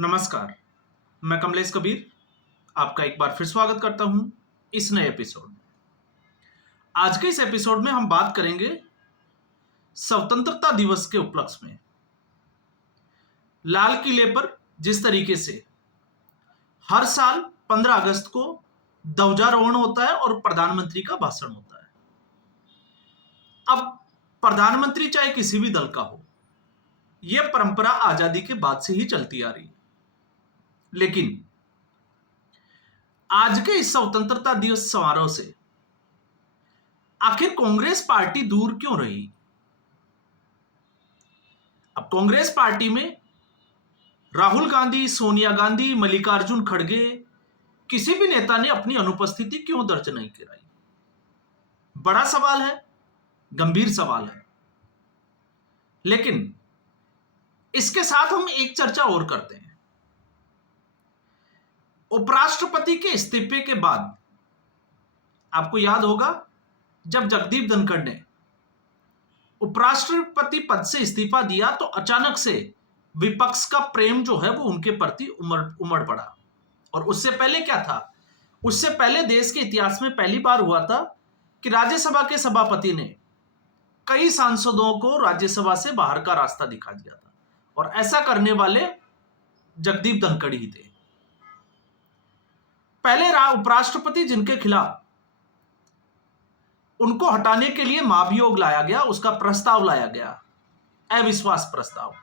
नमस्कार। मैं कमलेश कबीर आपका एक बार फिर स्वागत करता हूं इस नए एपिसोड में। आज के इस एपिसोड में हम बात करेंगे स्वतंत्रता दिवस के उपलक्ष्य में। लाल किले पर जिस तरीके से हर साल 15 अगस्त को ध्वजारोहण होता है और प्रधानमंत्री का भाषण होता है। अब प्रधानमंत्री चाहे किसी भी दल का हो, यह परंपरा आजादी के बाद से ही चलती आ रही है। लेकिन आज के इस स्वतंत्रता दिवस समारोह से आखिर कांग्रेस पार्टी दूर क्यों रही? अब कांग्रेस पार्टी में राहुल गांधी, सोनिया गांधी, मल्लिकार्जुन खड़गे, किसी भी नेता ने अपनी अनुपस्थिति क्यों दर्ज नहीं कराई? बड़ा सवाल है, गंभीर सवाल है। लेकिन इसके साथ हम एक चर्चा और करते हैं। उपराष्ट्रपति के इस्तीफे के बाद आपको याद होगा, जब जगदीप धनखड़ ने उपराष्ट्रपति पद से इस्तीफा दिया तो अचानक से विपक्ष का प्रेम जो है वो उनके प्रति उमड़ पड़ा। और उससे पहले क्या था? उससे पहले देश के इतिहास में पहली बार हुआ था कि राज्यसभा के सभापति ने कई सांसदों को राज्यसभा से बाहर का रास्ता दिखा दिया था, और ऐसा करने वाले जगदीप धनखड़ ही थे। पहले उपराष्ट्रपति जिनके खिलाफ उनको हटाने के लिए महाभियोग लाया गया, उसका प्रस्ताव लाया गया, अविश्वास प्रस्ताव।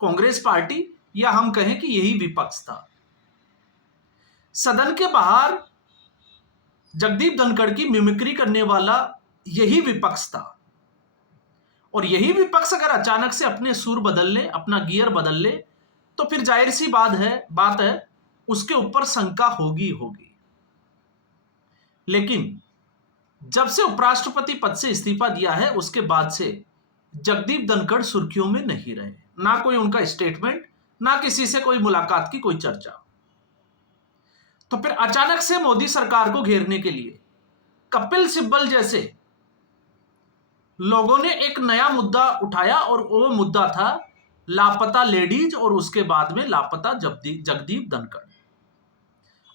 कांग्रेस पार्टी, या हम कहें कि यही विपक्ष था। सदन के बाहर जगदीप धनखड़ की मिमिक्री करने वाला यही विपक्ष था। और यही विपक्ष अगर अचानक से अपने सुर बदल ले, अपना गियर बदल ले, तो फिर जाहिर सी बात है उसके ऊपर शंका होगी। लेकिन जब से उपराष्ट्रपति पद से इस्तीफा दिया है, उसके बाद से जगदीप धनखड़ सुर्खियों में नहीं रहे। ना कोई उनका स्टेटमेंट, ना किसी से कोई मुलाकात की कोई चर्चा। तो फिर अचानक से मोदी सरकार को घेरने के लिए कपिल सिब्बल जैसे लोगों ने एक नया मुद्दा उठाया, और वो मुद्दा था लापता लेडीज, और उसके बाद में लापता जगदीप धनखड़।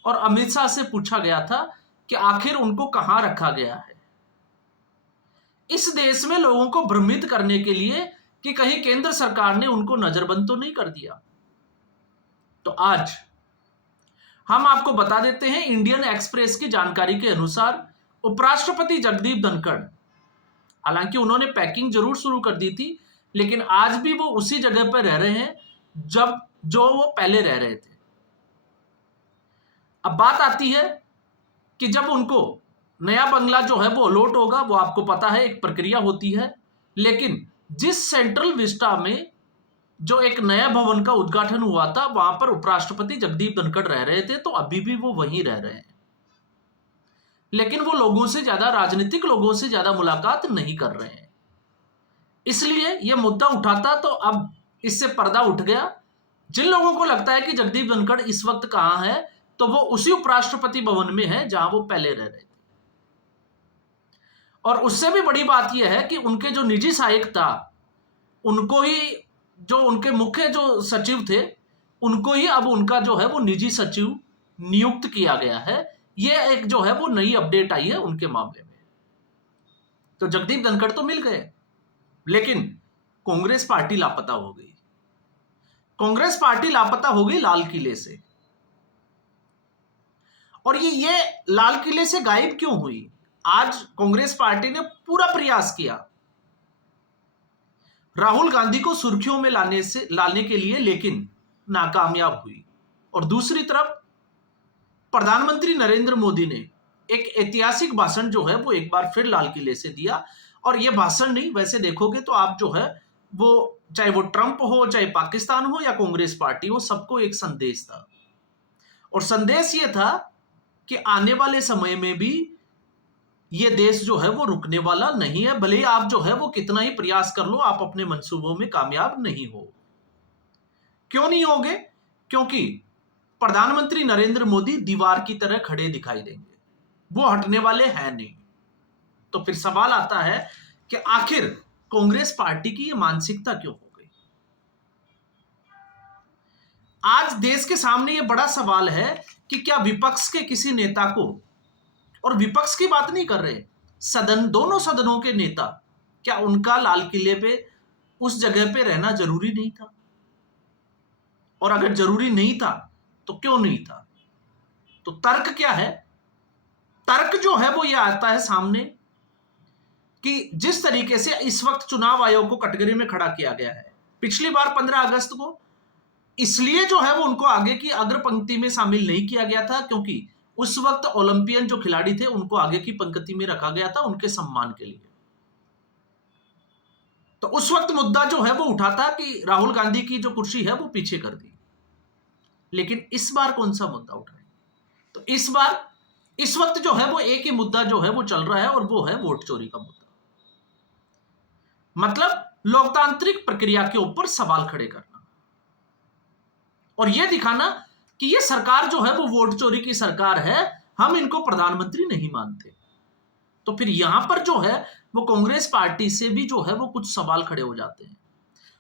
और अमित शाह से पूछा गया था कि आखिर उनको कहां रखा गया है। इस देश में लोगों को भ्रमित करने के लिए कि कहीं केंद्र सरकार ने उनको नजरबंद तो नहीं कर दिया। तो आज हम आपको बता देते हैं, इंडियन एक्सप्रेस की जानकारी के अनुसार उपराष्ट्रपति जगदीप धनखड़, हालांकि उन्होंने पैकिंग जरूर शुरू कर दी थी, लेकिन आज भी वो उसी जगह पर रह रहे हैं जो वो पहले रह रहे थे। अब बात आती है कि जब उनको नया बंगला जो है वो अलॉट होगा, वो आपको पता है एक प्रक्रिया होती है। लेकिन जिस सेंट्रल विस्टा में जो एक नया भवन का उद्घाटन हुआ था, वहां पर उपराष्ट्रपति जगदीप धनखड़ रह रहे थे, तो अभी भी वो वहीं रह रहे हैं। लेकिन वो लोगों से ज्यादा, राजनीतिक लोगों से ज्यादा मुलाकात नहीं कर रहे हैं। इसलिए यह मुद्दा उठाता तो अब इससे पर्दा उठ गया। जिन लोगों को लगता है कि जगदीप धनखड़ इस वक्त कहां है, तो वो उसी उपराष्ट्रपति भवन में है जहां वो पहले रह रहे थे। और उससे भी बड़ी बात यह है कि उनके जो निजी सहायक था, उनको ही, जो उनके मुख्य जो सचिव थे, उनको ही अब उनका जो है वो निजी सचिव नियुक्त किया गया है। ये एक जो है वो नई अपडेट आई है उनके मामले में। तो जगदीप धनखड़ तो मिल गए, लेकिन कांग्रेस पार्टी लापता हो गई। कांग्रेस पार्टी लापता हो गई लाल किले से। और ये लाल किले से गायब क्यों हुई? आज कांग्रेस पार्टी ने पूरा प्रयास किया राहुल गांधी को सुर्खियों में लाने के लिए, लेकिन नाकामयाब हुई। और दूसरी तरफ प्रधानमंत्री नरेंद्र मोदी ने एक ऐतिहासिक भाषण जो है वो एक बार फिर लाल किले से दिया। और यह भाषण नहीं, वैसे देखोगे तो आप जो है वो, चाहे वो ट्रंप हो, चाहे पाकिस्तान हो, या कांग्रेस पार्टी हो, सबको एक संदेश था। और संदेश यह था कि आने वाले समय में भी ये देश जो है वो रुकने वाला नहीं है। भले ही आप जो है वो कितना ही प्रयास कर लो, आप अपने मंसूबों में कामयाब नहीं हो। क्यों नहीं होगे? क्योंकि प्रधानमंत्री नरेंद्र मोदी दीवार की तरह खड़े दिखाई देंगे, वो हटने वाले हैं नहीं। तो फिर सवाल आता है कि आखिर कांग्रेस पार्टी की ये मानसिकता क्यों हो गई? आज देश के सामने यह बड़ा सवाल है कि क्या विपक्ष के किसी नेता को, और विपक्ष की बात नहीं कर रहे, सदन, दोनों सदनों के नेता, क्या उनका लाल किले पे उस जगह पे रहना जरूरी नहीं था? और अगर जरूरी नहीं था तो क्यों नहीं था? तो तर्क क्या है? तर्क जो है वो ये आता है सामने कि जिस तरीके से इस वक्त चुनाव आयोग को कटघरे में खड़ा किया गया है, पिछली बार 15 अगस्त को इसलिए जो है वो उनको आगे की अग्र पंक्ति में शामिल नहीं किया गया था, क्योंकि उस वक्त ओलंपियन जो खिलाड़ी थे उनको आगे की पंक्ति में रखा गया था उनके सम्मान के लिए। तो उस वक्त मुद्दा जो है वो उठा था कि राहुल गांधी की जो कुर्सी है वो पीछे कर दी। लेकिन इस बार कौन सा मुद्दा उठा है? तो इस बार, इस वक्त जो है वो एक ही मुद्दा जो है वो चल रहा है, और वो है वोट चोरी का मुद्दा। मतलब लोकतांत्रिक प्रक्रिया के ऊपर सवाल खड़े करना और यह दिखाना कि ये सरकार जो है वो वोट चोरी की सरकार है, हम इनको प्रधानमंत्री नहीं मानते। तो फिर यहां पर जो है वो कांग्रेस पार्टी से भी जो है वो कुछ सवाल खड़े हो जाते हैं।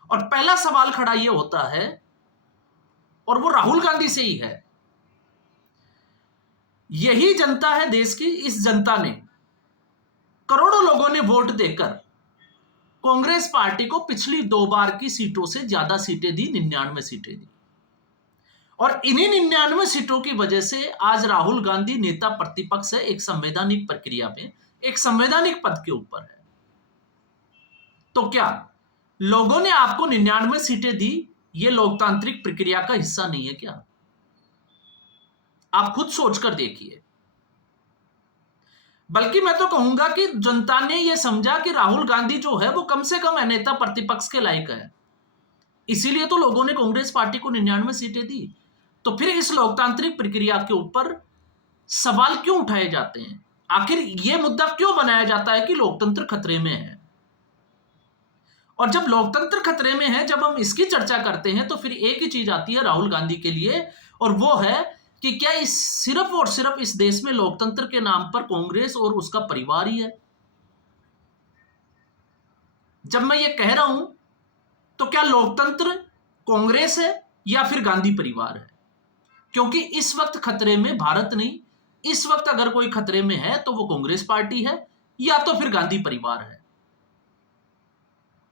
और पहला सवाल खड़ा ये होता है, और वो राहुल गांधी से ही है। यही जनता है देश की, इस जनता ने, करोड़ों लोगों ने वोट देकर कांग्रेस पार्टी को पिछली 2 बार की सीटों से ज्यादा सीटें दी, 99 सीटें दी। और इन्हीं 99 सीटों की वजह से आज राहुल गांधी नेता प्रतिपक्ष है, एक संवैधानिक प्रक्रिया में, एक संवैधानिक पद के ऊपर है। तो क्या लोगों ने आपको 99 सीटें दी, ये लोकतांत्रिक प्रक्रिया का हिस्सा नहीं है क्या? आप खुद सोचकर देखिए। बल्कि मैं तो कहूंगा कि जनता ने यह समझा कि राहुल गांधी जो है वो कम से कम नेता प्रतिपक्ष के लायक है, इसीलिए तो लोगों ने कांग्रेस पार्टी को 99 सीटें दी। तो फिर इस लोकतांत्रिक प्रक्रिया के ऊपर सवाल क्यों उठाए जाते हैं? आखिर यह मुद्दा क्यों बनाया जाता है कि लोकतंत्र खतरे में है? और जब लोकतंत्र खतरे में है, जब हम इसकी चर्चा करते हैं, तो फिर एक ही चीज आती है राहुल गांधी के लिए, और वो है कि क्या इस सिर्फ और सिर्फ इस देश में लोकतंत्र के नाम पर कांग्रेस और उसका परिवार ही है? जब मैं ये कह रहा हूं तो क्या लोकतंत्र कांग्रेस है या फिर गांधी परिवार है? क्योंकि इस वक्त खतरे में भारत नहीं, इस वक्त अगर कोई खतरे में है तो वो कांग्रेस पार्टी है या तो फिर गांधी परिवार है।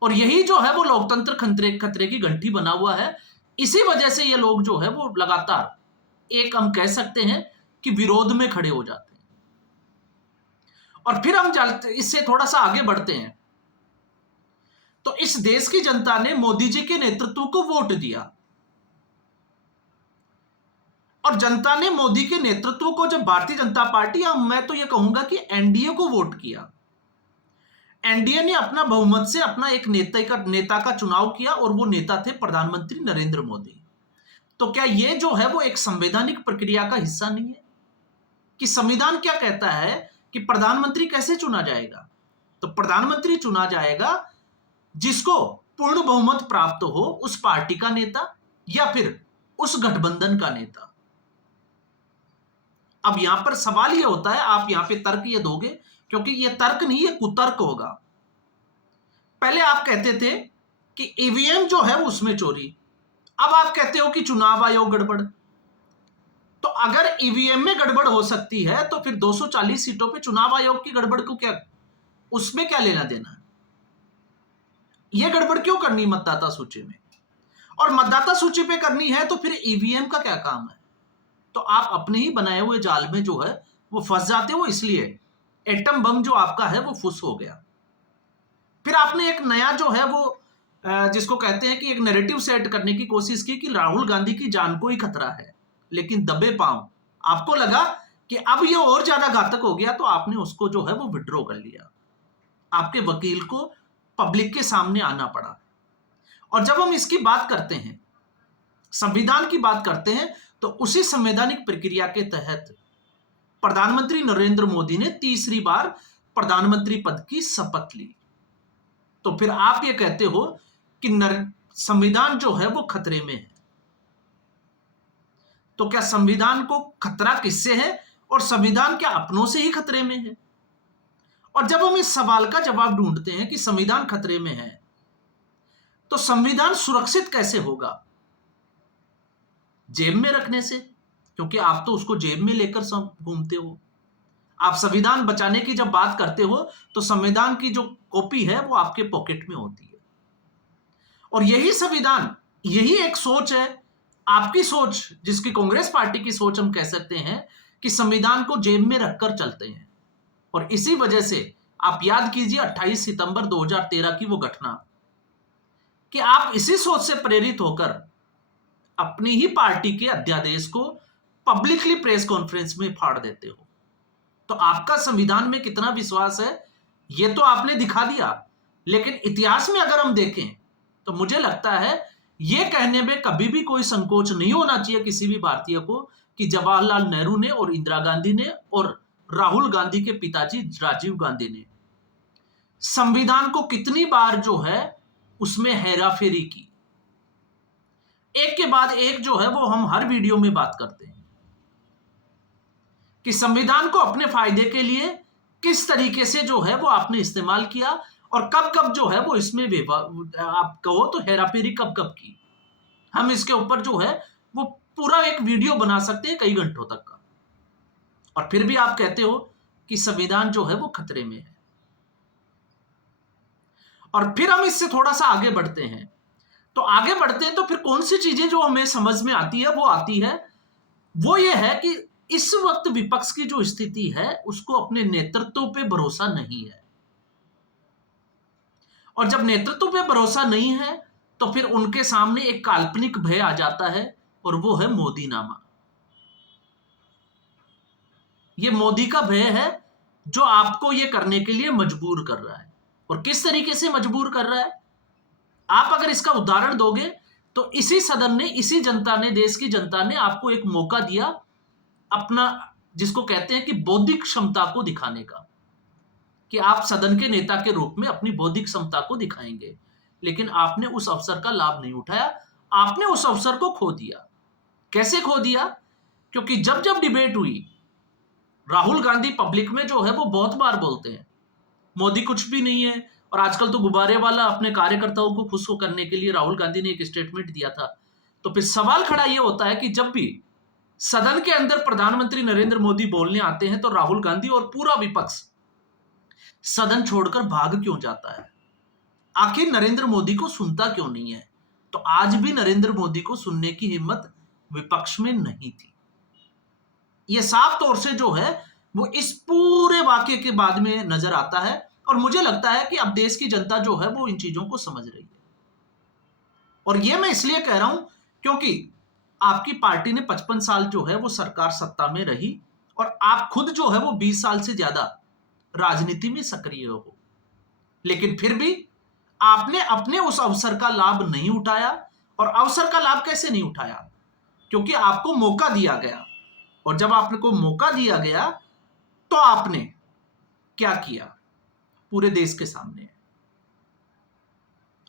और यही जो है वो लोकतंत्र खतरे की घंटी बना हुआ है। इसी वजह से ये लोग जो है वो लगातार, एक हम कह सकते हैं कि विरोध में खड़े हो जाते हैं। और फिर हम इससे थोड़ा सा आगे बढ़ते हैं तो इस देश की जनता ने मोदी जी के नेतृत्व को वोट दिया, और जनता ने मोदी के नेतृत्व को, जब भारतीय जनता पार्टी, या मैं तो यह कहूंगा कि एनडीए को वोट किया, एनडीए ने अपना बहुमत से अपना एक नेता का चुनाव किया, और वो नेता थे प्रधानमंत्री नरेंद्र मोदी। तो क्या ये जो है वो एक संवैधानिक प्रक्रिया का हिस्सा नहीं है कि संविधान क्या कहता है कि प्रधानमंत्री कैसे चुना जाएगा? तो प्रधानमंत्री चुना जाएगा जिसको पूर्ण बहुमत प्राप्त हो, उस पार्टी का नेता या फिर उस गठबंधन का नेता। अब यहां पर सवाल यह होता है, आप यहां पे तर्क ये दोगे, क्योंकि यह तर्क नहीं, यह कुतर्क होगा। पहले आप कहते थे कि ईवीएम जो है उसमें चोरी, अब आप कहते हो कि चुनाव आयोग गड़बड़। तो अगर ईवीएम में गड़बड़ हो सकती है तो फिर 240 सीटों पे चुनाव आयोग की गड़बड़ को क्या, उसमें क्या लेना देना है? यह गड़बड़ क्यों करनी मतदाता सूची में? और मतदाता सूची पे करनी है तो फिर ईवीएम का क्या काम है? तो आप अपने ही बनाए हुए जाल में जो है वो फंस जाते हो। इसलिए एटम बम जो आपका है वो फुस हो गया। फिर आपने एक नया जो है वो जिसको कहते हैं कि एक नैरेटिव सेट करने की कोशिश की कि राहुल गांधी की जान को ही खतरा है, लेकिन दबे पांव आपको लगा कि अब ये और ज्यादा घातक हो गया, तो आपने उसको जो है वो विड्रॉ कर लिया। आपके वकील को पब्लिक के सामने आना पड़ा। और जब हम इसकी बात करते हैं, संविधान की बात करते हैं, तो उसी संवैधानिक प्रक्रिया के तहत प्रधानमंत्री नरेंद्र मोदी ने तीसरी बार प्रधानमंत्री पद की शपथ ली। तो फिर आप ये कहते हो कि संविधान जो है वो खतरे में है। तो क्या संविधान को खतरा किससे है, और संविधान क्या अपनों से ही खतरे में है? और जब हम इस सवाल का जवाब ढूंढते हैं कि संविधान खतरे में है, तो संविधान सुरक्षित कैसे होगा? जेब में रखने से, क्योंकि आप तो उसको जेब में लेकर घूमते हो। आप संविधान बचाने की जब बात करते हो तो संविधान की जो कॉपी है वो आपके पॉकेट में होती है। और यही संविधान, यही एक सोच है, आपकी सोच, जिसकी कांग्रेस पार्टी की सोच हम कह सकते हैं कि संविधान को जेब में रखकर चलते हैं। और इसी वजह से आप याद कीजिए 28 सितंबर 2013 की वो घटना, कि आप इसी सोच से प्रेरित होकर अपनी ही पार्टी के अध्यादेश को पब्लिकली प्रेस कॉन्फ्रेंस में फाड़ देते हो। तो आपका संविधान में कितना विश्वास है ये तो आपने दिखा दिया, लेकिन इतिहास में अगर हम देखें तो मुझे लगता है ये कहने में कभी भी कोई संकोच नहीं होना चाहिए किसी भी भारतीय को कि जवाहरलाल नेहरू ने और इंदिरा गांधी ने और राहुल गांधी के पिताजी राजीव गांधी ने संविधान को कितनी बार जो है उसमें हेराफेरी की। एक के बाद एक जो है वो हम हर वीडियो में बात करते हैं कि संविधान को अपने फायदे के लिए किस तरीके से जो है वो आपने इस्तेमाल किया और कब कब जो है वो इसमें आप कहो तो हेराफेरी कब कब की। हम इसके ऊपर जो है वो पूरा एक वीडियो बना सकते हैं कई घंटों तक का, और फिर भी आप कहते हो कि संविधान जो है वो खतरे में है। और फिर हम इससे थोड़ा सा आगे बढ़ते हैं, तो आगे बढ़ते हैं तो फिर कौन सी चीजें जो हमें समझ में आती है, वो आती है वो ये है कि इस वक्त विपक्ष की जो स्थिति है उसको अपने नेतृत्व पे भरोसा नहीं है, और जब नेतृत्व पे भरोसा नहीं है तो फिर उनके सामने एक काल्पनिक भय आ जाता है, और वो है मोदी नामा। ये मोदी का भय है जो आपको ये करने के लिए मजबूर कर रहा है। और किस तरीके से मजबूर कर रहा है, आप अगर इसका उदाहरण दोगे तो इसी सदन ने, इसी जनता ने, देश की जनता ने आपको एक मौका दिया अपना, जिसको कहते हैं कि बौद्धिक क्षमता को दिखाने का, कि आप सदन के नेता के रूप में अपनी बौद्धिक क्षमता को दिखाएंगे, लेकिन आपने उस अवसर का लाभ नहीं उठाया, आपने उस अवसर को खो दिया। कैसे खो दिया? क्योंकि जब जब डिबेट हुई, राहुल गांधी पब्लिक में जो है वो बहुत बार बोलते हैं मोदी कुछ भी नहीं है, और आजकल तो गुब्बारे वाला अपने कार्यकर्ताओं को खुश करने के लिए राहुल गांधी ने एक स्टेटमेंट दिया था। तो फिर सवाल खड़ा यह होता है कि जब भी सदन के अंदर प्रधानमंत्री नरेंद्र मोदी बोलने आते हैं तो राहुल गांधी और पूरा विपक्ष सदन छोड़कर भाग क्यों जाता है? आखिर नरेंद्र मोदी को सुनता क्यों नहीं है? तो आज भी नरेंद्र मोदी को सुनने की हिम्मत विपक्ष में नहीं थी। यह साफ तौर से जो है वो इस पूरे वाक्य के बाद में नजर आता है, और मुझे लगता है कि अब देश की जनता जो है वो इन चीजों को समझ रही है। और ये मैं इसलिए कह रहा हूं क्योंकि आपकी पार्टी ने 55 साल जो है वो सरकार सत्ता में रही, और आप खुद जो है वो 20 साल से ज्यादा राजनीति में सक्रिय हो, लेकिन फिर भी आपने अपने उस अवसर का लाभ नहीं उठाया। और अवसर का लाभ कैसे नहीं उठाया? क्योंकि आपको मौका दिया गया, और जब आपको मौका दिया गया तो आपने क्या किया पूरे देश के सामने।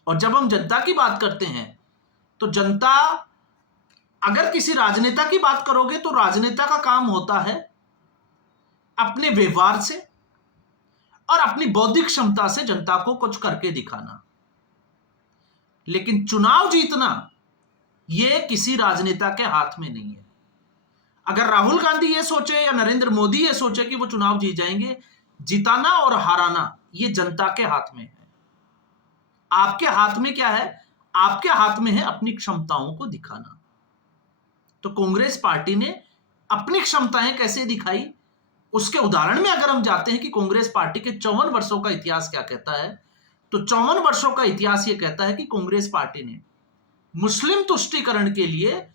और जब हम जनता की बात करते हैं तो जनता, अगर किसी राजनेता की बात करोगे तो राजनेता का काम होता है अपने व्यवहार से और अपनी बौद्धिक क्षमता से जनता को कुछ करके दिखाना, लेकिन चुनाव जीतना यह किसी राजनेता के हाथ में नहीं है। अगर राहुल गांधी ये सोचे या नरेंद्र मोदी ये सोचे कि वो चुनाव जीत जाएंगे, जिताना और हाराना ये जनता के हाथ में है। आपके हाथ में क्या है? आपके हाथ में है अपनी क्षमताओं को दिखाना। तो कांग्रेस पार्टी ने अपनी क्षमताएं कैसे दिखाई, उसके उदाहरण में अगर हम जाते हैं कि कांग्रेस पार्टी के 54 वर्षों का इतिहास क्या कहता है, तो 54 वर्षों का इतिहास यह कहता है कि कांग्रेस पार्टी ने मुस्लिम तुष्टीकरण के लिए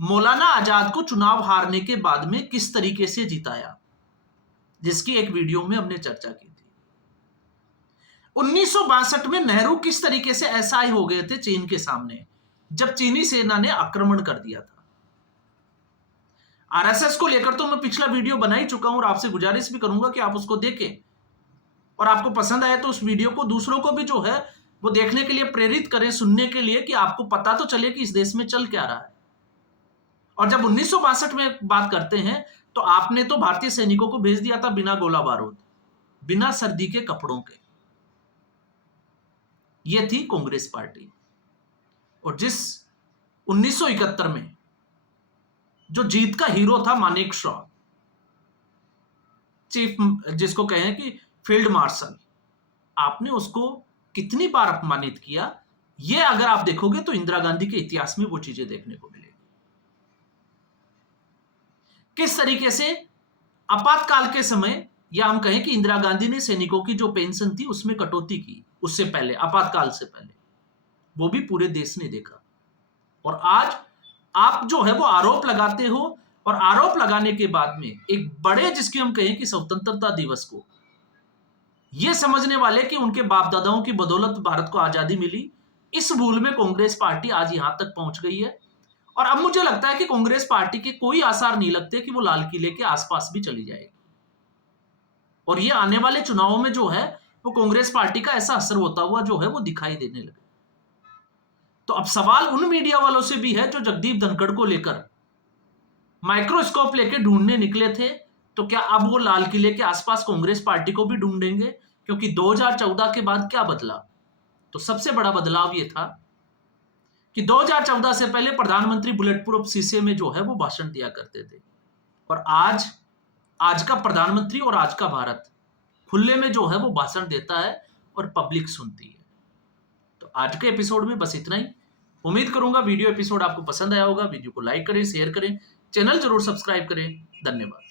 मौलाना आजाद को चुनाव हारने के बाद में किस तरीके से जिताया, जिसकी एक वीडियो में हमने चर्चा की थी। 1962 में नेहरू किस तरीके से असहाय हो गए थे चीन के सामने, जब चीनी सेना ने आक्रमण कर दिया था। आरएसएस को लेकर तो मैं पिछला वीडियो बना ही चुका हूं, और आपसे गुजारिश भी करूंगा कि आप उसको देखें, और आपको पसंद आए तो उस वीडियो को दूसरों को भी जो है वो देखने के लिए प्रेरित करें, सुनने के लिए, कि आपको पता तो चले कि इस देश में चल क्या रहा है। और जब 1962 में बात करते हैं तो आपने तो भारतीय सैनिकों को भेज दिया था बिना गोला बारूद, बिना सर्दी के कपड़ों के। यह थी कांग्रेस पार्टी। और जिस 1971 में जो जीत का हीरो था मानेकशॉ, चीफ जिसको कहें कि फील्ड मार्शल, आपने उसको कितनी बार अपमानित किया। ये अगर आप देखोगे तो इंदिरा गांधी के इतिहास में वो चीजें देखने को मिलेगी। किस तरीके से आपातकाल के समय, या हम कहें कि इंदिरा गांधी ने सैनिकों की जो पेंशन थी उसमें कटौती की, उससे पहले, आपातकाल से पहले, वो भी पूरे देश ने देखा। और आज आप जो है वो आरोप लगाते हो, और आरोप लगाने के बाद में एक बड़े, जिसकी हम कहें कि स्वतंत्रता दिवस को, ये समझने वाले कि उनके बाप दादाओं की बदौलत भारत को आजादी मिली, इस भूल में कांग्रेस पार्टी आज यहां तक पहुंच गई है। और अब मुझे लगता है कि कांग्रेस पार्टी के कोई आसार नहीं लगते कि वो लाल किले के आसपास भी चली जाएगी। और ये आने वाले चुनावों में जो है वो कांग्रेस पार्टी का ऐसा असर होता हुआ जो है वो दिखाई देने लगे। तो अब सवाल उन मीडिया वालों से भी है जो जगदीप धनखड़ को लेकर माइक्रोस्कोप लेके ढूंढने निकले थे, तो क्या अब वो लाल किले के आसपास कांग्रेस पार्टी को भी ढूंढेंगे? क्योंकि 2014 के बाद क्या बदला? तो सबसे बड़ा बदलाव ये था कि 2014 से पहले प्रधानमंत्री बुलेट प्रूफ शीशे में जो है वो भाषण दिया करते थे, और आज का प्रधानमंत्री और आज का भारत खुले में जो है वो भाषण देता है और पब्लिक सुनती है। तो आज के एपिसोड में बस इतना ही। उम्मीद करूंगा वीडियो एपिसोड आपको पसंद आया होगा। वीडियो को लाइक करें, शेयर करें, चैनल जरूर सब्सक्राइब करें। धन्यवाद।